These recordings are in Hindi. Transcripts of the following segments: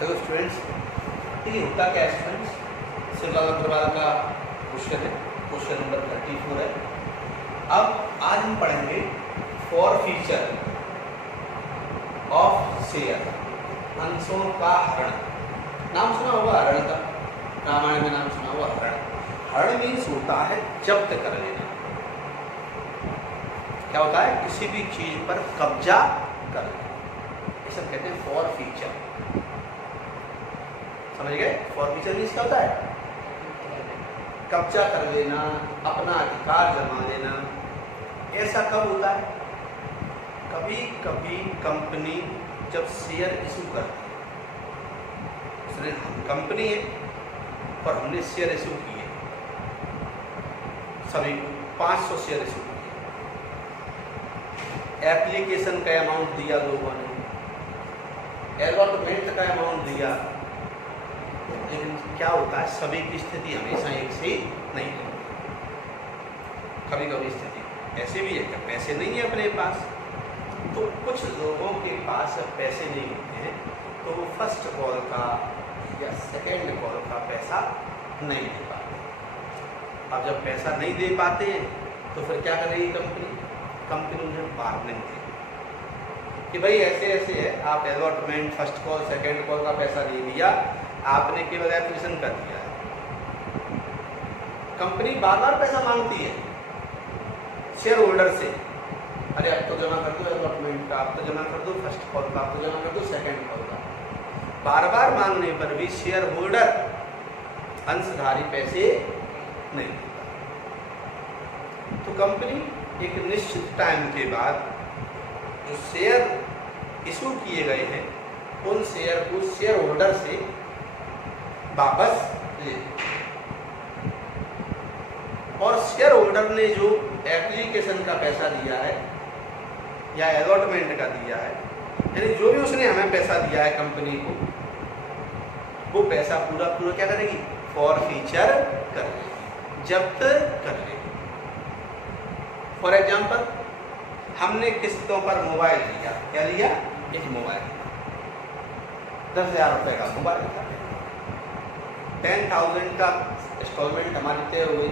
हेलो स्टूडेंट्स, ठीक है। होता क्या है स्टूडेंट्स, शिवलाल अग्रवाल का क्वेश्चन है, क्वेश्चन नंबर 34 है। अब आज हम पढ़ेंगे फॉर फीचर ऑफ शेयर, अंशों का हरण। नाम सुना होगा हरण का, रामायण में नाम सुना होगा हरण। हरण मीन्स होता है जब्त कर लेना। क्या होता है? किसी भी चीज पर कब्जा कर लेना, इसे कहते हैं फॉर फीचर। समझ गए? फॉर फीचर मीन्स क्या होता है? कब्जा कर लेना, अपना अधिकार जमा लेना। ऐसा कब होता है? कभी कभी कंपनी जब शेयर इशू करती है, उसने कंपनी है और हमने शेयर इशू किए, सभी 500 शेयर इशू किए, एप्लीकेशन का अमाउंट दिया लोगों ने, अलॉटमेंट का अमाउंट दिया, लेकिन क्या होता है सभी की स्थिति हमेशा एक से नहीं है। कभी कभी स्थिति ऐसी भी है कि पैसे नहीं है अपने पास, तो कुछ लोगों के पास जब पैसे नहीं होते हैं तो वो फर्स्ट कॉल का या सेकेंड कॉल का पैसा नहीं दे पाते। अब जब पैसा नहीं दे पाते तो फिर क्या करेगी कंपनी? कंपनी उन्हें वार्निंग देगी कि भाई ऐसे ऐसे है, आप allotment, first call, second call का पैसा नहीं दिया, आपने केवल एप्लीकेशन कर दिया है। कंपनी बार बार पैसा मांगती है शेयर होल्डर से, अरे अब तो जमा कर दो अलॉटमेंट का, अब तो जमा कर दो फर्स्ट कॉल का, अब तो जमा कर दो सेकेंड कॉल का। बार बार मांगने पर भी शेयर होल्डर अंशधारी पैसे नहीं देता। तो कंपनी एक निश्चित टाइम के बाद जो शेयर इशू किए गए हैं उन शेयर को शेयर होल्डर से वापस ले, और शेयर होल्डर ने जो एप्लीकेशन का पैसा दिया है या अलॉटमेंट का दिया है, यानी जो भी उसने हमें पैसा दिया है कंपनी को, वो पैसा पूरा पूरा क्या करेगी? फॉर फीचर कर लेगी, जब्त कर लेगी। फॉर एग्जाम्पल, हमने किस्तों पर मोबाइल लिया, क्या लिया? एक मोबाइल, 10,000 रुपये का मोबाइल था, 10,000 का इंस्टॉलमेंट हमारी तय हो गई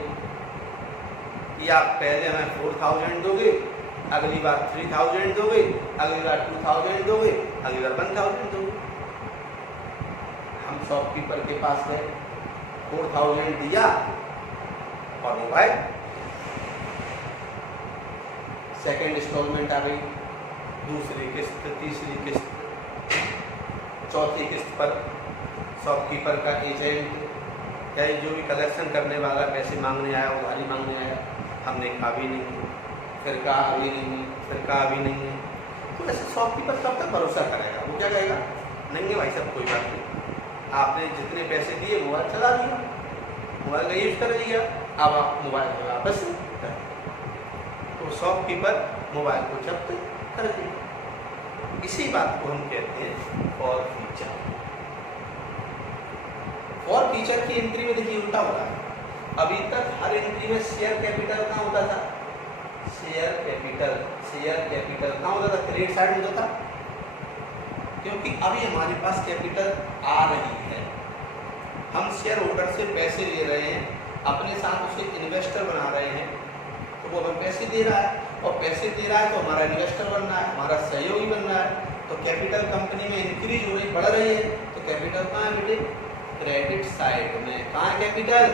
कि आप पहले हमें 4,000 दोगे, अगली बार 3,000 दोगे, अगली बार 2,000 दोगे, अगली बार 1,000 दोगे। हम शॉपकीपर के पास गए, 4,000 दिया और मोबाइल। सेकेंड इंस्टॉलमेंट आ गई, दूसरी किस्त, तीसरी किस्त, चौथी किस्त पर शॉपकीपर का एजेंट या जो भी कलेक्शन करने वाला पैसे मांगने आया, उधारी मांगने आया, हमने कहा भी नहीं, फिर कहा अभी नहीं, फिर कहा अभी नहीं है। तो ऐसे शॉपकीपर कब तक भरोसा करेगा? वो क्या कहेगा? नहीं है भाई साहब, कोई बात नहीं, आपने जितने पैसे दिए मोबाइल चला दिया, मोबाइल का यूज कर लिया, अब आप मोबाइल वापस कर। तो शॉपकीपर मोबाइल को जब्त कर दिया। इसी बात को हम कहते हैं फॉर फीचर। फॉर फीचर की एंट्री में देखिए उल्टा हो रहा है। अभी तक हर एंट्री में शेयर कैपिटल कहाँ होता था? शेयर कैपिटल कहाँ होता था? क्रेडिट साइड में होता था, क्योंकि अभी हमारे पास कैपिटल आ रही है, हम शेयर होल्डर से पैसे ले रहे हैं, अपने साथ उसे इन्वेस्टर बना रहे हैं, तो वो हमें पैसे दे रहा है, और पैसे दे रहा है तो हमारा इन्वेस्टर बनना है, हमारा सहयोगी बनना है। तो कैपिटल कंपनी में इंक्रीज हो रही, बढ़ रही है, तो कैपिटल कहाँ है बेटे? क्रेडिट साइड में। कहाँ है कैपिटल?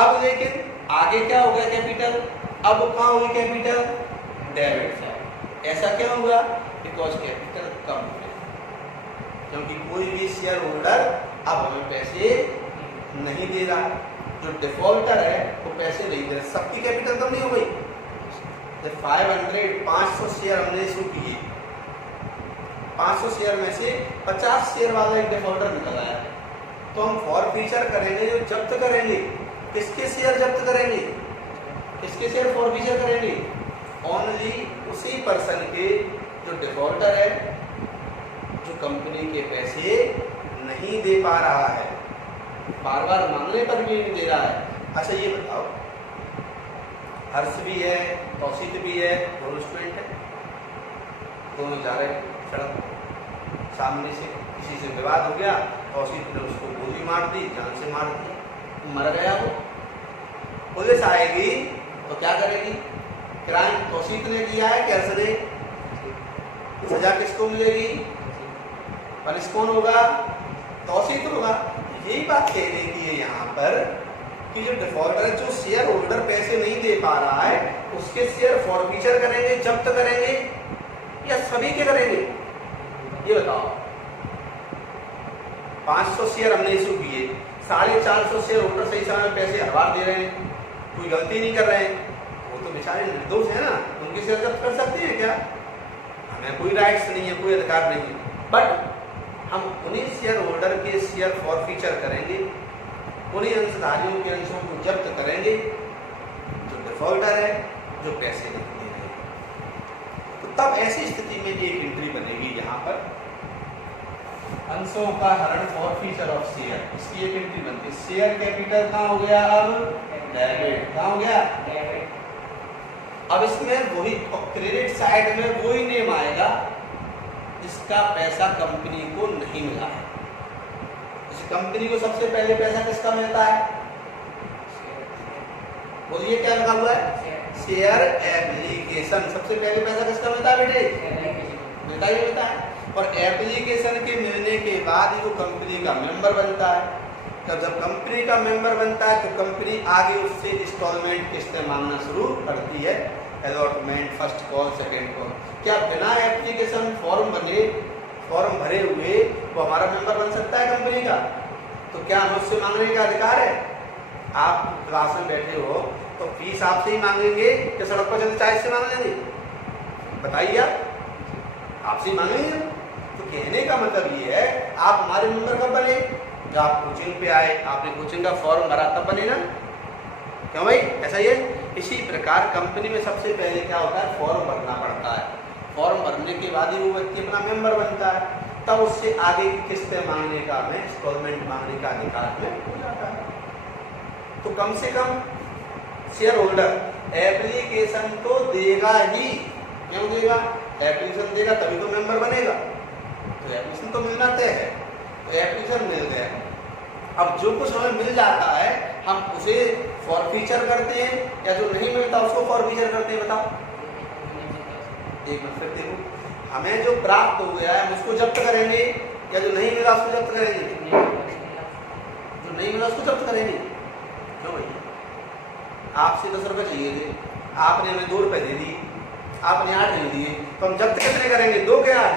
अब लेकिन आगे क्या हो गया कैपिटल? अब कहाँ होगी कैपिटल? Debit side. ऐसा क्यों हुआ? बिकॉज कैपिटल कम है, क्योंकि कोई भी शेयर होल्डर अब हमें पैसे नहीं दे रहा, जो डिफॉल्टर है वो पैसे नहीं दे रहा, सबकी कैपिटल कम नहीं हो गई। 500 शेयर हमने इशू किए, 500 शेयर में से 50 शेयर वाला एक डिफॉल्टर निकल आया, तो हम फॉर फीचर करेंगे, जो जब्त करेंगे, किसके शेयर जब्त करेंगे? किसके शेयर फॉर फीचर करेंगे? ओनली उसी पर्सन के जो डिफॉल्टर है, जो कंपनी के पैसे नहीं दे पा रहा है, बार बार मांगने पर भी नहीं दे रहा है। अच्छा ये बताओ, हर्ष भी है, कौशिक भी है, दोनों स्टूडेंट है, दोनों जा रहे हैं सड़क, सामने से किसी से विवाद हो गया और उसी ने उसको गोली मार दी, जान से मार दी, मर गया वो। पुलिस आएगी तो क्या करेगी? क्राइम तौसीक ने किया है कि अर्श ने? सजा किसको मिलेगी? पनिश कौन होगा? तौसीक होगा। यही बात कहने की है यहाँ पर कि जो डिफॉल्टर है, जो शेयर होल्डर पैसे नहीं दे पा रहा है, उसके शेयर फॉरफीचर करेंगे, जब्त करेंगे या सभी के करेंगे? ये बताओ। 500 शेयर हमने इशू किए, 450 शेयर होल्डर सही समय में पैसे हर बार दे रहे हैं, कोई गलती नहीं कर रहे हैं, वो तो बेचारे निर्दोष है ना, उनके शेयर जब्त कर सकते हैं क्या? हमें कोई राइट्स नहीं है, कोई अधिकार नहीं है, बट हम उन्हीं शेयर होल्डर के शेयर फॉरफीचर करेंगे, उन्हीं अंशधारियों के अंशों को जब्त करेंगे जो डिफॉल्टर है, जो पैसे नहीं दे रहे। तो तब ऐसी स्थिति में एक एंट्री बनेगी यहाँ पर, अंशों का हरण फॉरफीचर ऑफ शेयर, इसकी एक एंट्री बनती है। शेयर कैपिटल कहाँ हो गया? अब डेबिट। कहाँ हो गया? अब इसमें वही क्रेडिट साइड में वही नेम आएगा जिसका पैसा कंपनी को नहीं मिला है। इस कंपनी को सबसे पहले पैसा किसका मिलता है? बोलिए क्या लगा हुआ है? Share application. सबसे पहले पैसा किसका मिलता है बेटे? मिलता ही मिलता है। और एप्लीकेशन के मिलने के बाद ही वो कंपनी का मेंबर बनता है। तब जब कंपनी का मेंबर बनता है तो कंपनी आगे उससे इंस्टॉलमेंट किस्तें मांगना शुरू करती है, allotment, first call, second call. क्या बिना एप्लीकेशन फॉर्म भरे हुए वो हमारा मेंबर बन सकता है कंपनी का? तो क्या हमें उससे मांगने का अधिकार है? आप क्लास में बैठे हो तो फीस आपसे ही मांगेंगे कि सड़क पर चलते चाय से मांग लेंगे? बताइए, आपसे ही मांगेंगे। तो कहने का मतलब ये है, आप हमारे मेंबर कब बने? जब आप कोचिंग पे आए, आपने कोचिंग का फॉर्म भरा, तब बने ना? क्यों भाई? ऐसा ही है। इसी प्रकार कंपनी में सबसे पहले क्या होता है? फॉर्म भरना पड़ता है। फॉर्म भरने के बाद ही वो व्यक्ति अपना मेंबर बनता है, तब उससे आगे की किस्तें मांगने का, हमें इंस्टॉलमेंट मांगने का अधिकार में हो जाता है। तो कम से कम शेयर होल्डर एप्लीकेशन तो देगा ही। क्यों देगा? एप्लीकेशन देगा तभी तो मेंबर बनेगा। तो एप्लीकेशन तो मिलना तय है, तो एप्लीकेशन मिल गया। अब जो कुछ हमें मिल जाता है हम उसे फॉरफीचर करते हैं या जो नहीं मिलता उसको फॉरफीचर करते हैं? बताओ। एक मिनट फिर देखो, हमें जो प्राप्त हो गया है हम उसको जब्त करेंगे या जो नहीं मिला उसको जब्त करेंगे? जो नहीं मिला उसको जब्त करेंगे। क्यों भाई? आपसे 10 रुपए चाहिए थे, आपने हमें 2 रुपए दे दिए, आपने 8 नहीं दिए, तो हम जब्त कितने करेंगे? 2 के 8।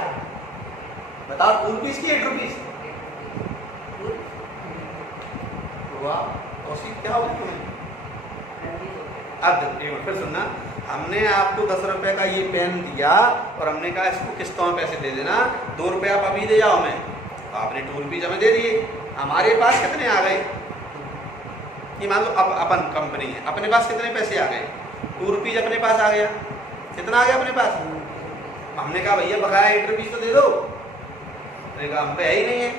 बताओ, 2 रुपीज की 8 रुपीज? क्या होगा तुम्हें? अब फिर सुनना, हमने आपको 10 रुपए का ये पेन दिया और हमने कहा इसको किस्तों में पैसे दे देना, 2 रुपए आप अभी दे जाओ हमें, तो आपने 2 रुपीज हमें दे दिए। हमारे पास कितने आ गए? ये मान लो अब अपन कंपनी है, अपने पास कितने पैसे आ गए? 2 रुपीज अपने पास आ गया। कितना आ गया अपने पास? हमने कहा भैया बकाया 8 रुपीज तो दे दो। हमने कहा हम पे है ही नहीं है।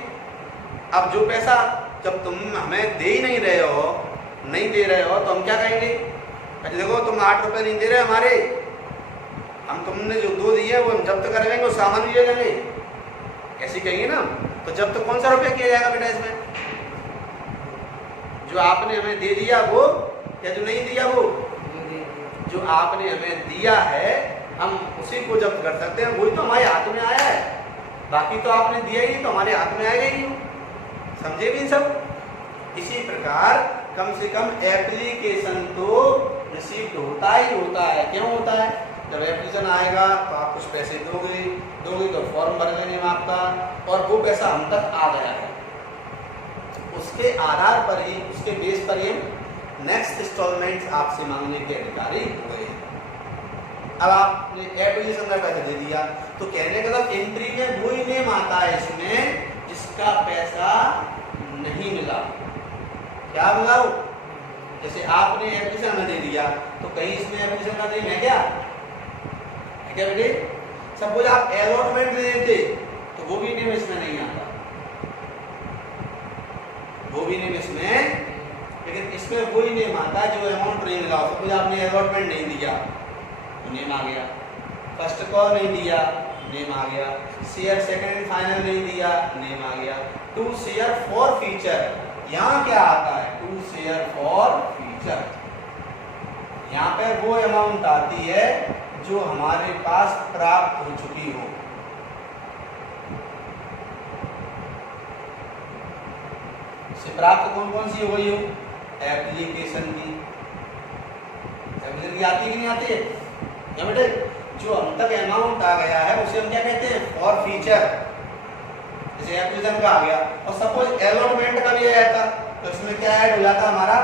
अब जो पैसा जब तुम हमें दे ही नहीं रहे हो, नहीं दे रहे हो, तो हम क्या कहेंगे? देखो तुम 8 रुपए नहीं दे रहे हमारे, हम तुमने जो 2 दिए वो हम जब्त कर लेंगे, सामान भी ले लेंगे, ऐसे कहेंगे ना। तो जब्त कौन सा रुपया किया जाएगा बेटा इसमें? जो आपने हमें दे दिया वो या जो नहीं दिया वो? जो आपने हमें दिया है हम उसी को जब्त कर सकते हैं, वही तो हमारे हाथ में आया है। बाकी तो आपने दिया ही नहीं, तो हमारे हाथ में आएगा ही नहीं। समझे भी सब? इसी प्रकार कम से कम एप्लीकेशन तो रिसीव्ड होता ही होता है। क्यों होता है? जब एप्लीकेशन आएगा तो आप कुछ पैसे दोगे तो फॉर्म भर लेंगे हम आपका, और वो पैसा हम तक आ गया है, उसके आधार पर ही, उसके बेस पर ही नेक्स्ट इंस्टॉलमेंट आपसे मांगने के अधिकारी हुए। अब आपने एप्लीकेशन का पैसा दे दिया, तो कहने का मतलब एंट्री में वही नेम आता है इसमें जिसका पैसा नहीं मिला। क्या मिला? जैसे आपने एप्लीकेशन हमें दे दिया, तो कहीं इसमें एप्लीकेशन का नेम है क्या? है क्या बेटे? सपोज आप अलॉटमेंट दे देते तो वो भी नेम इसमें नहीं आता, वो भी नेम इसमें, लेकिन इसमें वही नेम आता है जो अमाउंट नहीं मिला। सपोज आपने अलॉटमेंट नहीं दिया तो नेम आ गया, फर्स्ट कॉल नहीं दिया नेम आ गया। शेयर सेकंड एंड फाइनल नहीं दिया, नेम आ गया। टू शेयर फॉर फ्यूचर, यहाँ क्या आता है, टू शेयर फॉर फ्यूचर, यहाँ पे वो अमाउंट आती है जो हमारे पास प्राप्त हो चुकी हो। से प्राप्त कौन कौन सी हो गई हो, एप्लीकेशन की, एप्लीकेशन की आती है कि नहीं आती है, या बेटे जो हम तक अमाउंट आ गया है उसे हम क्या कहते हैं, फॉर फ्यूचर। जैसे एप्लीकेशन का आ गया, और सपोज अलॉटमेंट का भी आया था, तो इसमें क्या ऐड हो जाता हमारा,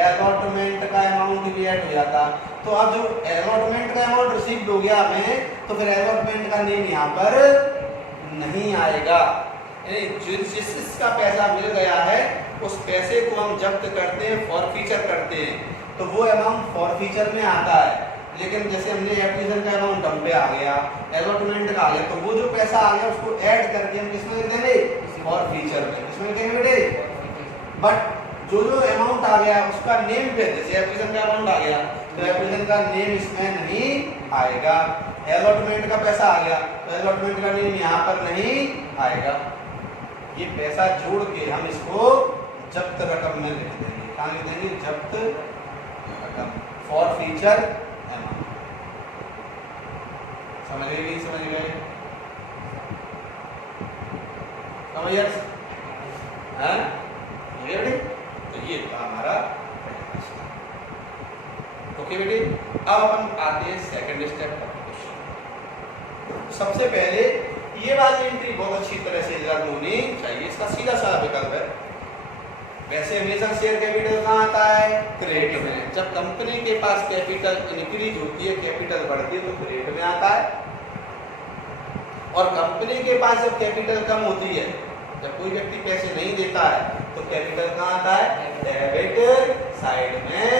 अलॉटमेंट का अमाउंट भी ऐड हो जाता। तो अब जो अलॉटमेंट का अमाउंट रिसीव हो गया हमें, तो फिर अलॉटमेंट का नेम यहाँ पर नहीं आएगा। जिसका पैसा मिल गया है उस पैसे को हम जब्त करते हैं, फॉर फ्यूचर करते हैं, तो वो अमाउंट फॉर फ्यूचर में आता है। लेकिन जैसे हमने एप्लीकेशन का अमाउंट हम पे आ गया, अलॉटमेंट का आ गया, तो वो जो पैसा आ गया उसको ऐड करके हम किसमें लिख देंगे, फॉर फ्यूचर में। किसमें लिखेंगे बेटे, बट जो जो अमाउंट आ गया उसका नेम पे, जैसे एप्लीकेशन का अमाउंट आ गया तो एप्लीकेशन का नेम इसमें नहीं आएगा। अलॉटमेंट का पैसा आ गया तो अलॉटमेंट का नेम यहाँ पर नहीं आएगा। ये पैसा जोड़ के हम इसको जब्त रकम में लिख देंगे। कहाँ लिख देंगे, जब्त रकम, फॉर फ्यूचर अमाउंट। समझ गए कि समझ गए, समझिए हैं ये बेटे। तो ये था हमारा ओके बेटे। अब अपन आते हैं सेकंड स्टेप पर। सबसे पहले ये वाली एंट्री बहुत अच्छी तरह से याद होनी चाहिए, इसका सीधा सा विकल्प है। वैसे हमेशा शेयर कैपिटल कहाँ आता है, क्रेडिट में। जब कंपनी के पास कैपिटल इंक्रीज होती है, कैपिटल बढ़ती है, तो क्रेडिट में आता है। और कंपनी के पास जब कैपिटल कम होती है, जब कोई व्यक्ति पैसे नहीं देता है, तो कैपिटल कहाँ आता है, डेबिट साइड में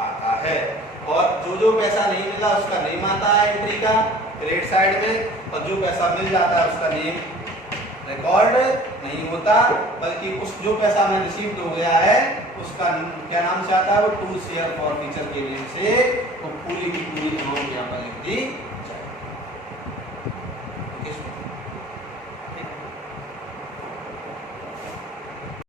आता है। और जो पैसा नहीं मिला उसका नेम आता है एंट्री का, क्रेडिट साइड में। और जो पैसा मिल जाता है उसका नेम रिकॉर्ड नहीं होता, बल्कि उस जो पैसा हमें रिसीव हो गया है उसका क्या नाम से आता है, वो टू शेयर फॉर फ्यूचर के नेम से, तो पूरी की पूरी अमाउंट यहाँ पर लिख दी